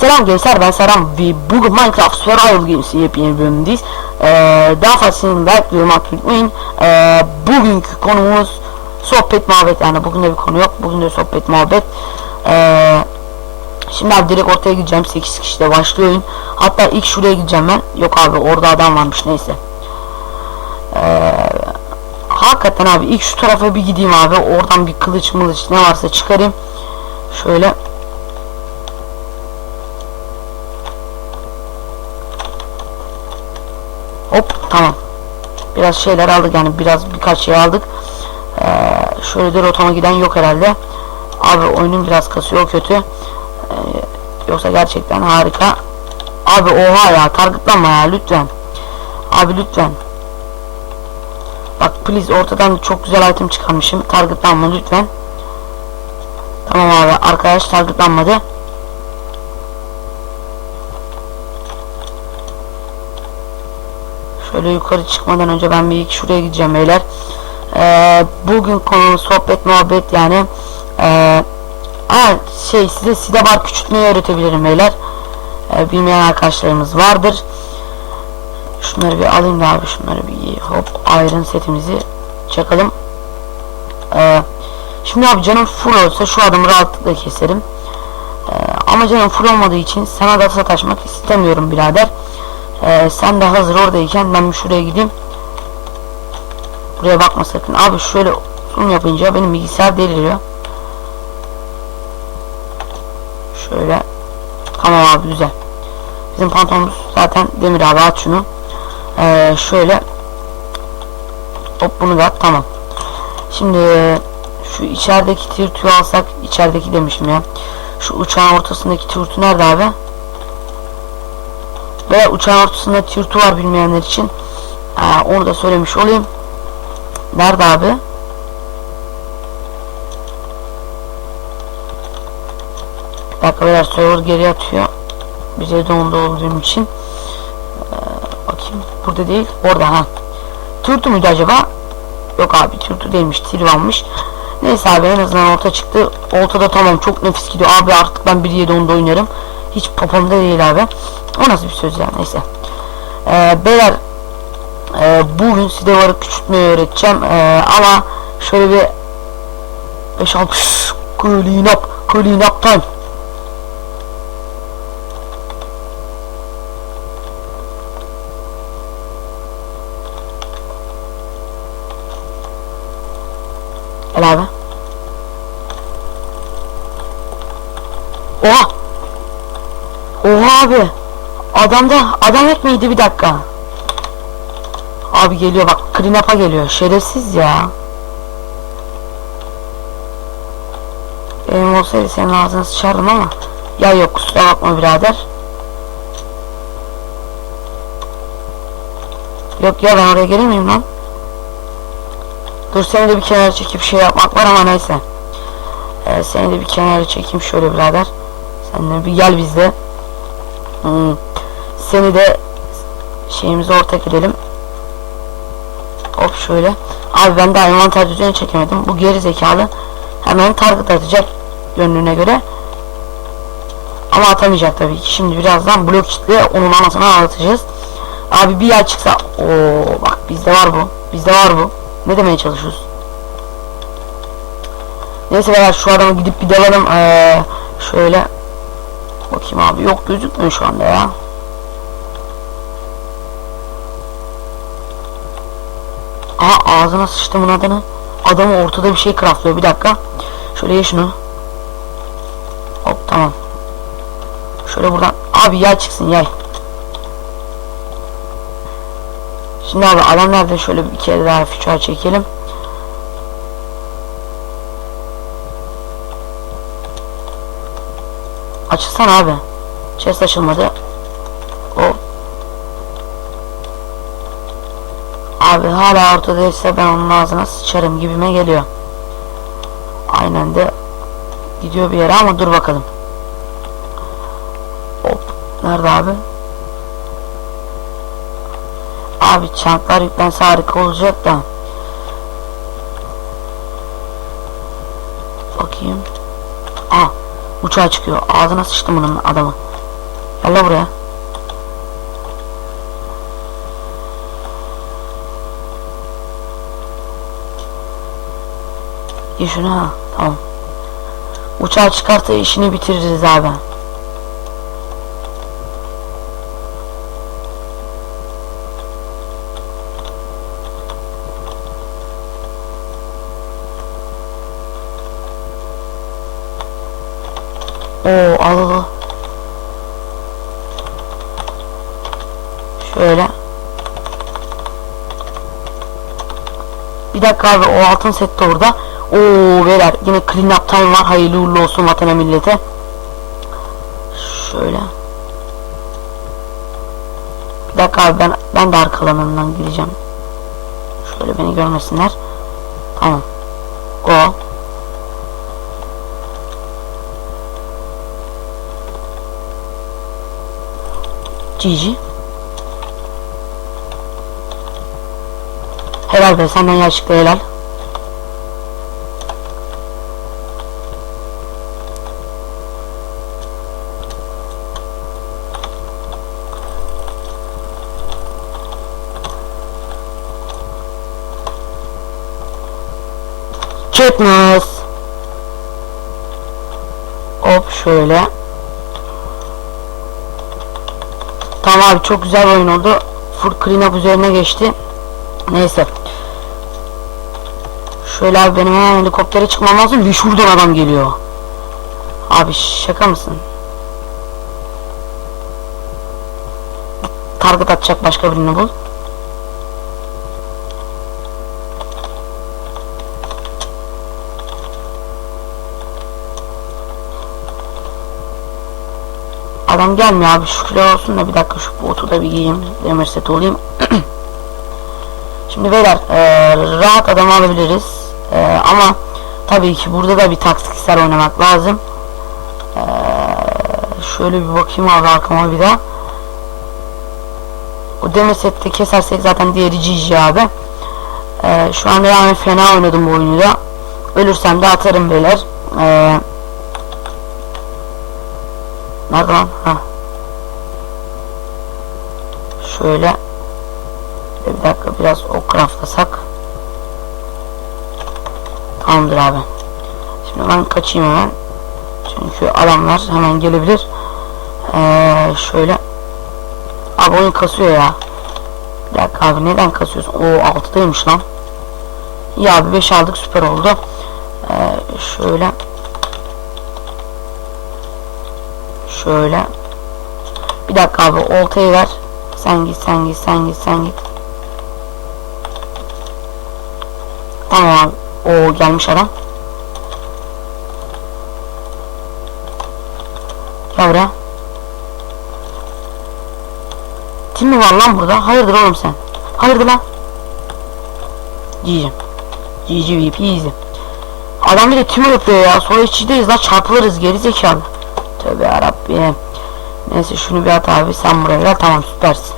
Selam gençler ben Serhan ve bugün Minecraft Survival Games'in yepyeni bölümündeyiz. Ee, daha fazlasını like yorum atmayı unutmayın. Ee, bugünkü konumuz sohbet muhabbet yani bugün de bir konu yok. Bugün de sohbet muhabbet. Ee, şimdi abi direkt ortaya gideceğim 8 kişide başlıyor oyun. Hatta ilk şuraya gideceğim ben. Yok abi orada adam varmış neyse. Ee, hakikaten abi ilk şu tarafa bir gideyim abi. Oradan bir kılıç mılıç ne varsa çıkarayım. Şöyle Hop tamam. Biraz şeyler aldık yani biraz birkaç şey aldık. Ee, şöyle de rotama giden yok herhalde. Abi oyunun biraz kasıyor kötü. Ee, yoksa gerçekten harika. Abi oha ya targetlanma ya lütfen. Abi lütfen. Bak please ortadan çok güzel item çıkarmışım. Targetlanma lütfen. Tamam abi arkadaş targetlanmadı. Şöyle yukarı çıkmadan önce ben bir ilk şuraya gideceğim beyler. Ee, bugün konu sohbet muhabbet yani. Ee, ha, şey size side bar küçültmeyi öğretebilirim beyler. Ee, bilmeyen arkadaşlarımız vardır. Şunları bir alayım da abi şunları bir hop iron setimizi çakalım. Ee, şimdi abi canım full olsa şu adamı rahatlıkla keserim. Ee, ama canım full olmadığı için sana da sataşmak istemiyorum birader. Ee, sen de hazır oradayken ben bir şuraya gideyim. Buraya bakma sakın. Abi şöyle zoom yapınca benim bilgisayar deliriyor. Şöyle. Tamam abi güzel. Bizim pantolonumuz zaten demir abi aç şunu. Ee, şöyle. Hop bunu da at tamam. Şimdi şu içerideki tirtüyü alsak içerideki demişim ya. Şu uçağın ortasındaki tirtü nerede abi? Ve uçağın ortasında tırtı var bilmeyenler için. Ee, onu da söylemiş olayım. Nerede abi? Bir dakika beyler server geri atıyor. Bize dondu olduğum için. Ee, bakayım. Burada değil. Orada ha. Tırtı muydu acaba? Yok abi tırtı değilmiş. Tirvanmış. Neyse abi en azından orta çıktı. Ortada tamam çok nefis gidiyor. Abi artık ben 1.7 onda oynarım. Hiç popomda değil abi. O nasıl bir söz ya neyse. Ee, beyler e, bugün size varı küçültmeyi öğreteceğim. Ee, ama şöyle bir 5-6 clean up clean up time. Abi. Oha! Oha abi. Adamda adam ekmeydi bir dakika. Abi geliyor bak clean geliyor. Şerefsiz ya. Benim olsaydı senin ağzına sıçardım ama. Ya yok kusura bakma birader. Yok ya ben oraya gelir miyim lan? Dur seni de bir kenara çekip şey yapmak var ama neyse. Ee, seni de bir kenara çekeyim şöyle birader. Sen de bir gel bizde. Hmm. Seni de şeyimizi ortak edelim. Hop şöyle. Abi ben daha envanter düzeni çekemedim. Bu geri zekalı hemen target atacak gönlüne göre. Ama atamayacak tabii ki. Şimdi birazdan blok kitle onun anasını ağlatacağız. Abi bir yer çıksa o bak bizde var bu. Bizde var bu. Ne demeye çalışıyorsun? Neyse beyler şu adamı gidip bir dalalım. Ee, şöyle Bakayım abi yok gözükmüyor şu anda ya. Ağzına sıçtımın adını. Adamı ortada bir şey craftlıyor bir dakika. Şöyle ye şunu. Hop tamam. Şöyle buradan abi yay çıksın yay. Şimdi abi adam nerede şöyle bir kere daha füçer çekelim. Açılsana abi. Chest açılmadı. O. Abi hala ortadaysa ben onun ağzına sıçarım gibime geliyor. Aynen de gidiyor bir yere ama dur bakalım. Hop. Nerede abi? Abi çanklar yüklense harika olacak da. Bakayım. Aa uçağa çıkıyor. Ağzına sıçtım bunun adamı. Gel buraya. İyi şunu ha. Tamam. Uçağı çıkartı işini bitiririz abi. Oo al al al. Şöyle. Bir dakika abi o altın set de orada. Oo beyler yine clean up time var. Hayırlı uğurlu olsun vatana millete. Şöyle. Bir dakika abi ben ben de arkalarından gideceğim. Şöyle beni görmesinler. Tamam. Go. GG. Helal be senden yer çıktı helal. Katniss. Hop şöyle. Tamam abi çok güzel oyun oldu. Full clean up üzerine geçti. Neyse. Şöyle abi benim hemen helikoptere çıkmam lazım. Bir şuradan adam geliyor. Abi şaka mısın? Target atacak başka birini bul. Adam gelmiyor abi? Şükürler olsun da bir dakika şu botu da bir giyeyim demir set olayım. Şimdi beyler eee, rahat adam alabiliriz. Eee, ama tabii ki burada da bir taktiksel oynamak lazım. Eee, şöyle bir bakayım abi arkama bir daha. O demir sette kesersek zaten diğeri GG abi. Eee, şu anda yani fena oynadım bu oyunu da. Ölürsem de atarım beyler. Eee Nerede lan? Ha. Şöyle. Bir dakika biraz ok craftlasak. Tamamdır abi. Şimdi ben kaçayım hemen. Çünkü adamlar hemen gelebilir. Ee, şöyle. Abi oyun kasıyor ya. Bir dakika abi neden kasıyorsun? O 6'daymış lan. İyi abi 5 aldık süper oldu. Ee, şöyle. Şöyle. Bir dakika abi oltayı ver. Sen git sen git sen git sen git. Tamam. Oo gelmiş adam. Gel buraya. Tim mi var lan burada? Hayırdır oğlum sen? Hayırdır lan? GG. GG VP. Adam bir de tüm yapıyor ya. Sonra içideyiz lan çarpılırız geri zekalı. Tövbe yarabbim. Neyse şunu bir at abi sen buraya gel tamam süpersin.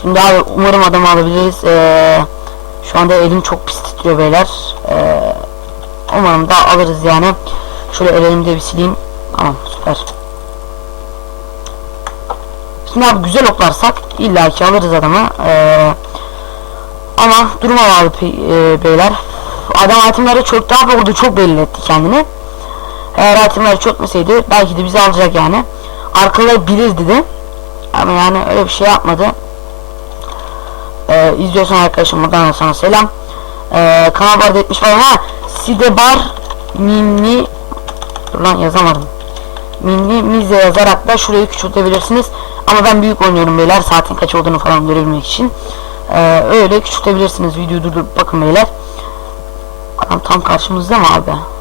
Şimdi abi umarım adamı alabiliriz. Ee, şu anda elim çok pis titriyor beyler. Ee, umarım da alırız yani. Şöyle elimi de bir sileyim. Tamam süper. Şimdi abi güzel oklarsak illaki alırız adamı. Ee, ama duruma bağlı e, beyler. Adam itemleri çok daha orada çok belli etti kendini. Eğer itemleri çökmeseydi belki de bizi alacak yani. Arkaları bilirdi de. Ama yani öyle bir şey yapmadı. Ee, izliyorsan arkadaşım buradan da sana selam. Ee, kanal barda etmiş falan ha. Sidebar mini Dur lan yazamadım. Mini mize yazarak da şurayı küçültebilirsiniz. Ama ben büyük oynuyorum beyler. Saatin kaç olduğunu falan görebilmek için. Ee, öyle küçültebilirsiniz. Videoyu durdurup bakın beyler. Adam tam karşımızda mı abi?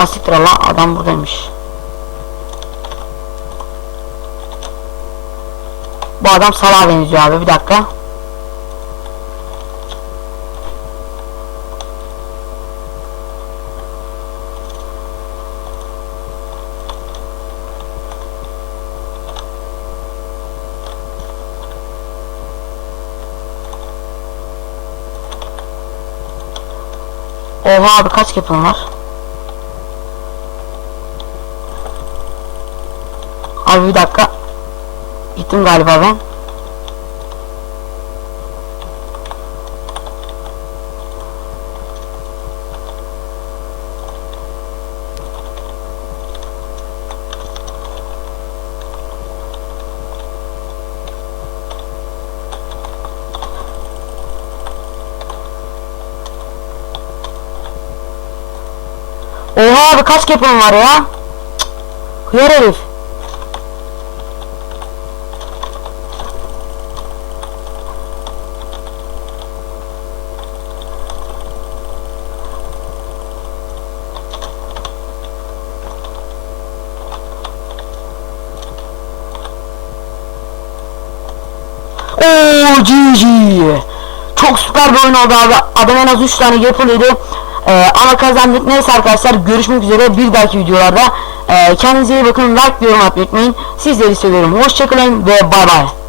Hasiktir Allah adam buradaymış. Bu adam salağa benziyor abi bir dakika. Oha abi kaç cap'ın var? Abi bir dakika. Gittim galiba ben. Oha abi kaç cap'ın var ya? Hıyar herif. Oo GG. Çok süper bir oyun oldu abi. Adam en az 3 tane yapılıydı. Ee, ama kazandık. Neyse arkadaşlar görüşmek üzere bir dahaki videolarda. Ee, kendinize iyi bakın. Like, yorum atmayı unutmayın. Sizleri seviyorum. Hoşçakalın ve bay bay.